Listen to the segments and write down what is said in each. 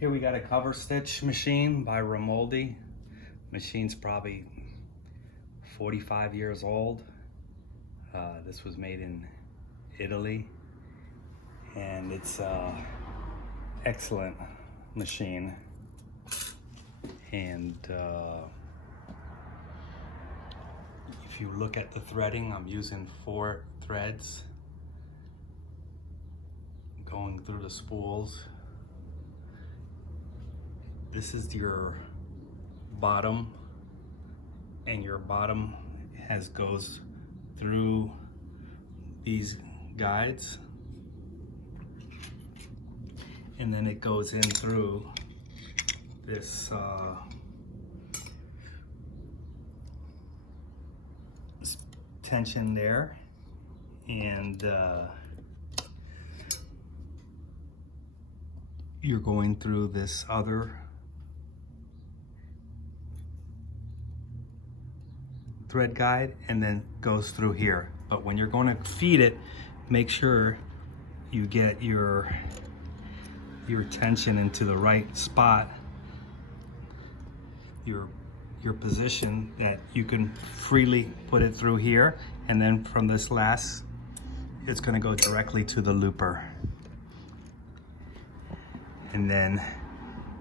Here we got a cover stitch machine by Rimoldi. Machine's probably 45 years old. This was made in Italy, and it's excellent machine. And if you look at the threading, I'm using 4 threads going through the spools. This is your bottom, and your bottom goes through these guides, and then it goes in through this tension there, and you're going through this other thread guide, and then goes through here. But when you're going to feed it, make sure you get your tension into the right spot, your position, that you can freely put it through here, and then from this last, it's going to go directly to the looper. And then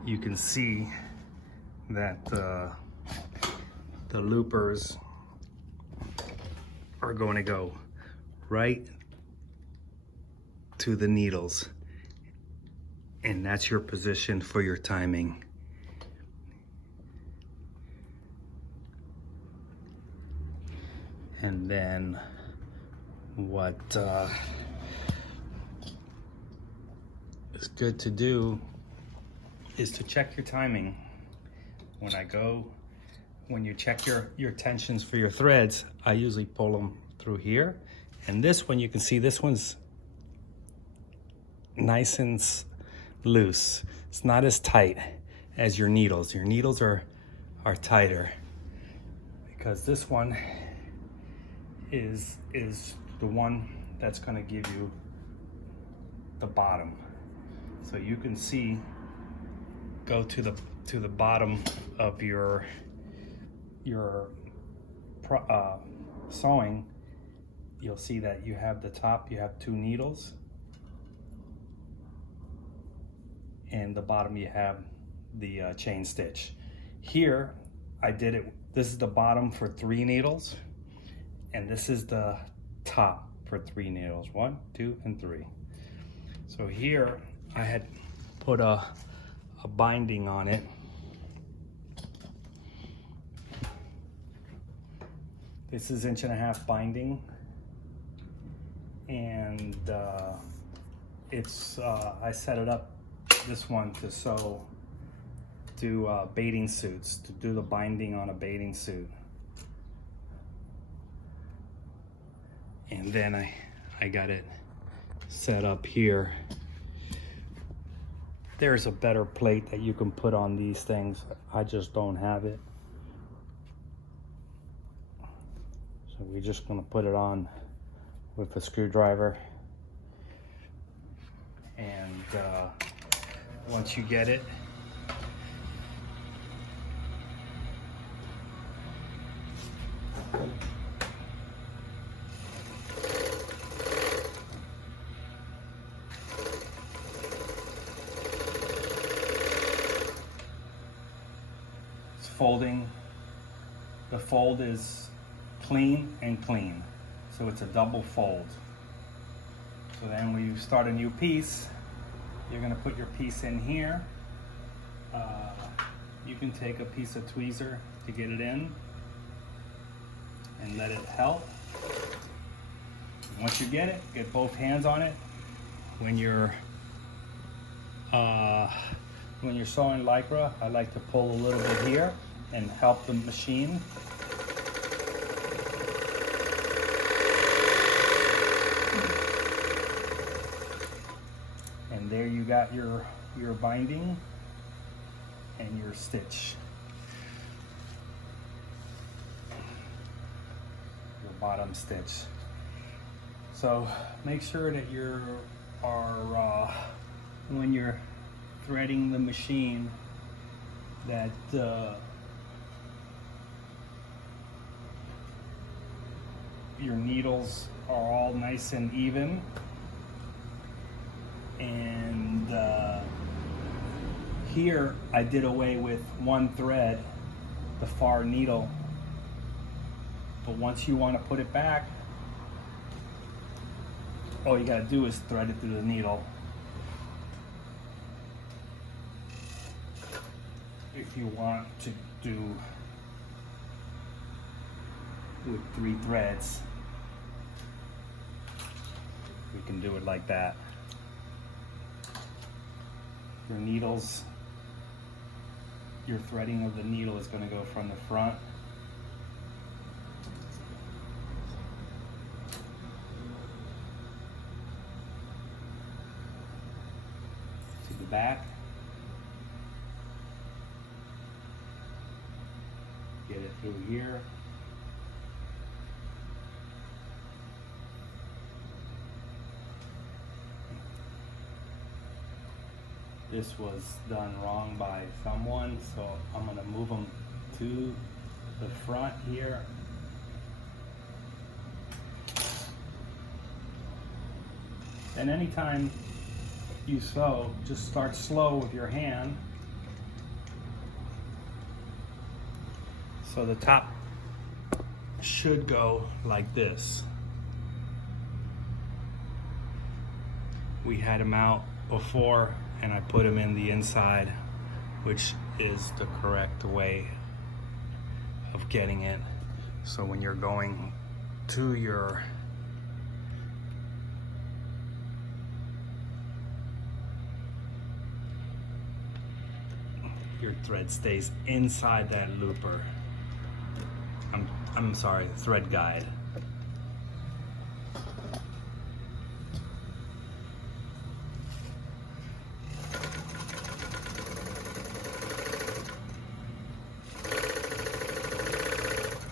you can see that the loopers are going to go right to the needles, and that's your position for your timing. And then what is good to do is to check your timing. When you check your tensions for your threads, I usually pull them through here. And this one, you can see this one's nice and loose. It's not as tight as your needles. Your needles are tighter, because this one is the one that's going to give you the bottom. So you can see, go to the bottom of your sewing, you'll see that you have the top, you have 2 needles, and the bottom you have the chain stitch. Here I did it, this is the bottom for 3 needles, and this is the top for 3 needles, 1, 2, and 3. So here I had put a binding on it. This is 1.5" binding, and I set it up, this one, to do baiting suits, to do the binding on a baiting suit. And then I got it set up here. There's a better plate that you can put on these things. I just don't have it. So we're just gonna put it on with a screwdriver. And once you get it, it's folding. The fold is clean and clean, so it's a double fold. So then when you start a new piece, you're going to put your piece in here. You can take a piece of tweezer to get it in and let it help. Once you get it, get both hands on it. When you're sewing Lycra, I like to pull a little bit here and help the machine. And there you got your binding and your stitch. Your bottom stitch. So make sure that when you're threading the machine that your needles are all nice and even, and here I did away with one thread, the far needle, but once you want to put it back, all you gotta do is thread it through the needle. If you want to do with 3 threads, we can do it like that. Your needles, your threading of the needle is going to go from the front to the back. Get it through here. This was done wrong by someone, so I'm going to move them to the front here. And anytime you sew, just start slow with your hand. So the top should go like this. We had them out before and I put them in the inside, which is the correct way of getting it. So when you're going to your thread stays inside that looper. I'm sorry, thread guide.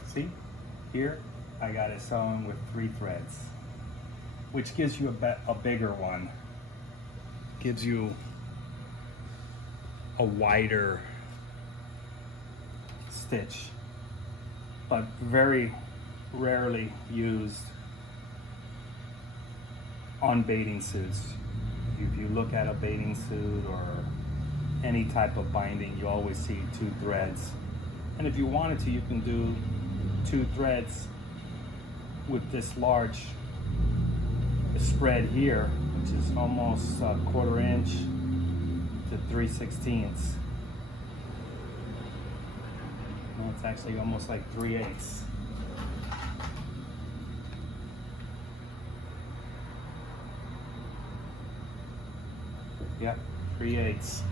See, here I got it sewn with 3 threads, which gives you a bigger one. Gives you a wider stitch, but very rarely used on bathing suits. If you look at a bathing suit or any type of binding, you always see 2 threads. And if you wanted to, you can do 2 threads with this large spread here, which is almost a 1/4 inch to 3/16. No, it's actually almost like 3/8. Yep, 3/8.